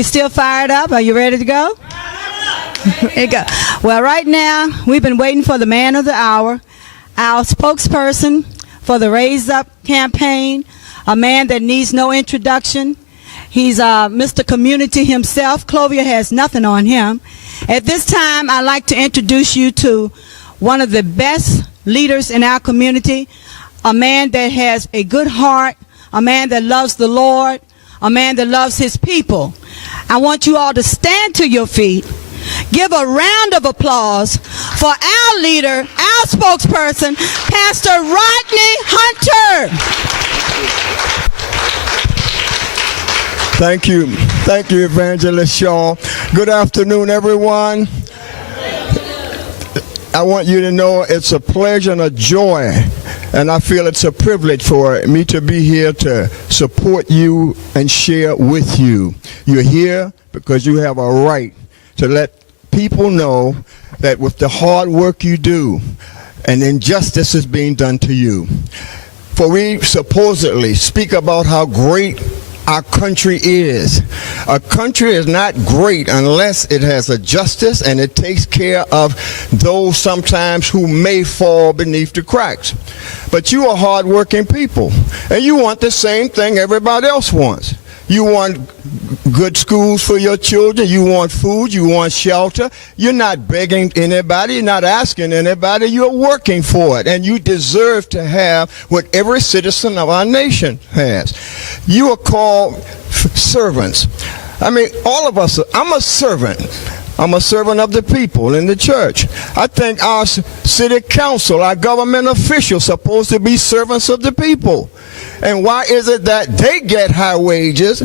We still fired up? Are you ready to go? Here you go. Well, right now, we've been waiting for the man of the hour, our spokesperson for the Raise Up campaign, a man that needs no introduction. He's Mr. Community himself. Clovia has nothing on him. At this time, I'd like to introduce you to one of the best leaders in our community, a man that has a good heart, a man that loves the Lord, a man that loves his people. I want you all to stand to your feet. Give a round of applause for our leader, our spokesperson, Pastor Rodney Hunter. Thank you. Thank you, Evangelist Shaw. Good afternoon, everyone. I want you to know it's a pleasure and a joy, and I feel it's a privilege for me to be here to support you and share with you. You're here because you have a right to let people know that with the hard work you do, an injustice is being done to you. For we supposedly speak about how great our country is. A country is not great unless it has a justice and it takes care of those sometimes who may fall beneath the cracks. But you are hardworking people, and you want the same thing everybody else wants. You want good schools for your children. You want food. You want shelter. You're not begging anybody. You're not asking anybody. You're working for it. And you deserve to have what every citizen of our nation has. You are called servants. I mean, all of us, I'm a servant. I'm a servant of the people in the church. I think our city council, our government officials, are supposed to be servants of the people. And why is it that they get high wages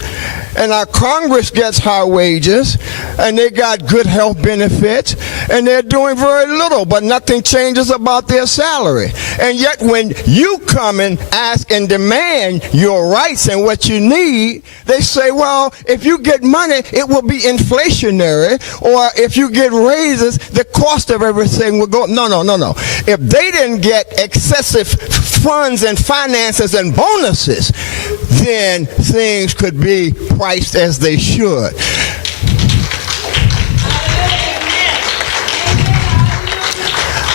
and our Congress gets high wages and they got good health benefits and they're doing very little, but nothing changes about their salary? And yet when you come and ask and demand your rights and what you need, they say, well, if you get money, it will be inflationary, or if you get raises, the cost of everything will go. No. If they didn't get excessive funds and finances and bonuses, then things could be priced as they should.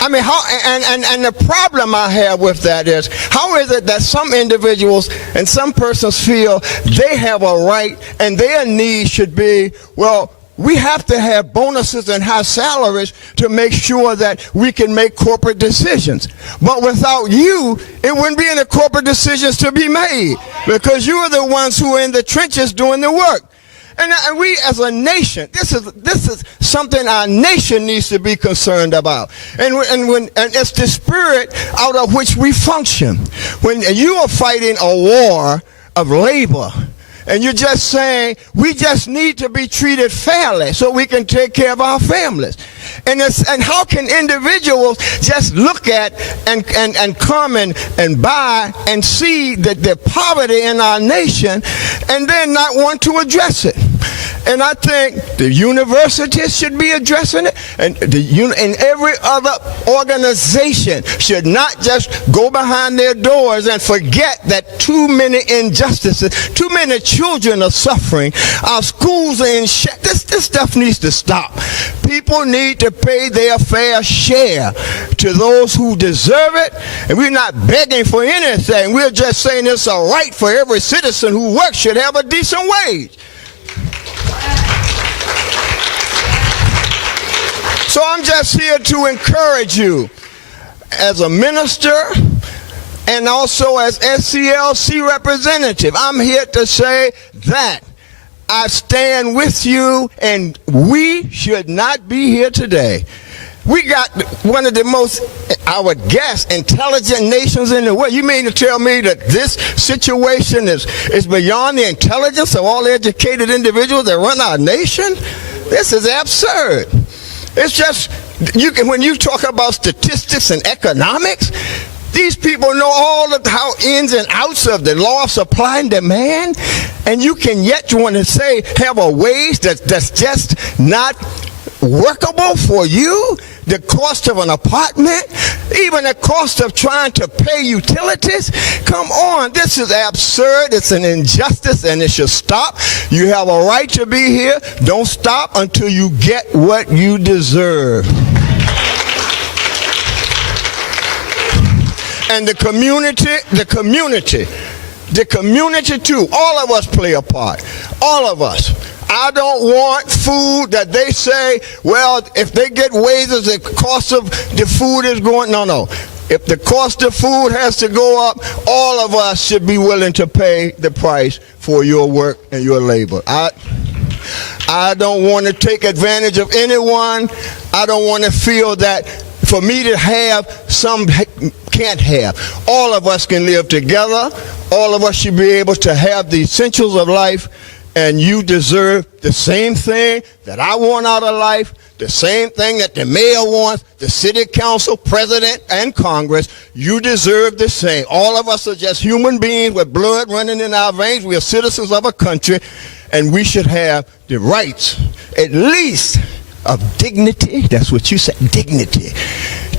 I mean, how, and the problem I have with that is, how is it that some individuals and some persons feel they have a right and their needs should be, well, we have to have bonuses and high salaries to make sure that we can make corporate decisions. But without you, it wouldn't be any corporate decisions to be made, because you are the ones who are in the trenches doing the work. And we as a nation, this is something our nation needs to be concerned about. And it's the spirit out of which we function. When you are fighting a war of labor, and you're just saying, we just need to be treated fairly so we can take care of our families. And how can individuals just look at and come and buy and see that the poverty in our nation and then not want to address it? And I think the universities should be addressing it, and every other organization should not just go behind their doors and forget that too many injustices, too many children are suffering, our schools are in this stuff needs to stop. People need to pay their fair share to those who deserve it, and we're not begging for anything. We're just saying it's a right for every citizen who works should have a decent wage. So I'm just here to encourage you as a minister and also as SCLC representative. I'm here to say that I stand with you, and we should not be here today. We got one of the most, I would guess, intelligent nations in the world. You mean to tell me that this situation is beyond the intelligence of all educated individuals that run our nation? This is absurd. It's just, when you talk about statistics and economics, these people know all of how ins and outs of the law of supply and demand, and you can yet want to say have a wage that's just not workable for you. The cost of an apartment, Even the cost of trying to pay utilities. Come on, this is absurd. It's an injustice, and it should stop. You have a right to be here. Don't stop until you get what you deserve. And the community too. All of us play a part. All of us. I don't want food that they say, well, if they get wages, the cost of the food is going. No. If the cost of food has to go up, all of us should be willing to pay the price for your work and your labor. I don't want to take advantage of anyone. I don't want to feel that for me to have, some can't have. All of us can live together. All of us should be able to have the essentials of life. And you deserve the same thing that I want out of life, the same thing that the mayor wants, the city council, president, and Congress. You deserve the same. All of us are just human beings with blood running in our veins. We are citizens of a country, and we should have the rights, at least, of dignity. That's what you said, dignity.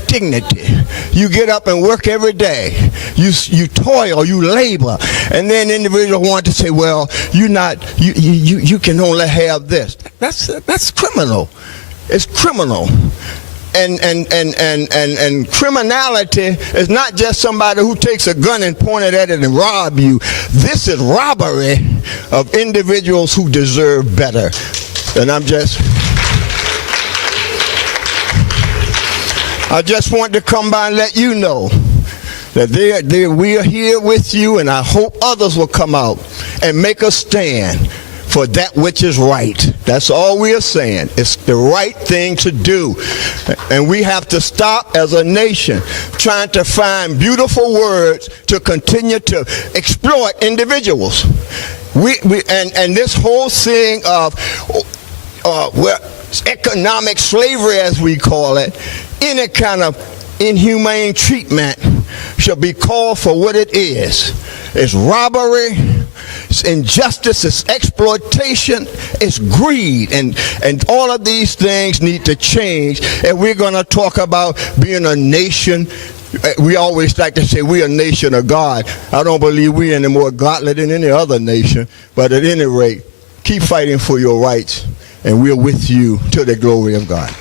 Dignity. You get up and work every day. You toil, you labor, and then individuals want to say, "Well, you can only have this." That's criminal. It's criminal. And criminality is not just somebody who takes a gun and pointed at it and rob you. This is robbery of individuals who deserve better. And I just want to come by and let you know that we are here with you, and I hope others will come out and make a stand for that which is right. That's all we are saying. It's the right thing to do. And we have to stop as a nation trying to find beautiful words to continue to exploit individuals. And this whole thing of economic slavery, as we call it, any kind of inhumane treatment should be called for what it is. It's robbery, it's injustice, it's exploitation, it's greed, and all of these things need to change. And we're going to talk about being a nation. We always like to say we're a nation of God. I don't believe we're any more godly than any other nation, but at any rate, keep fighting for your rights, and we're with you to the glory of God.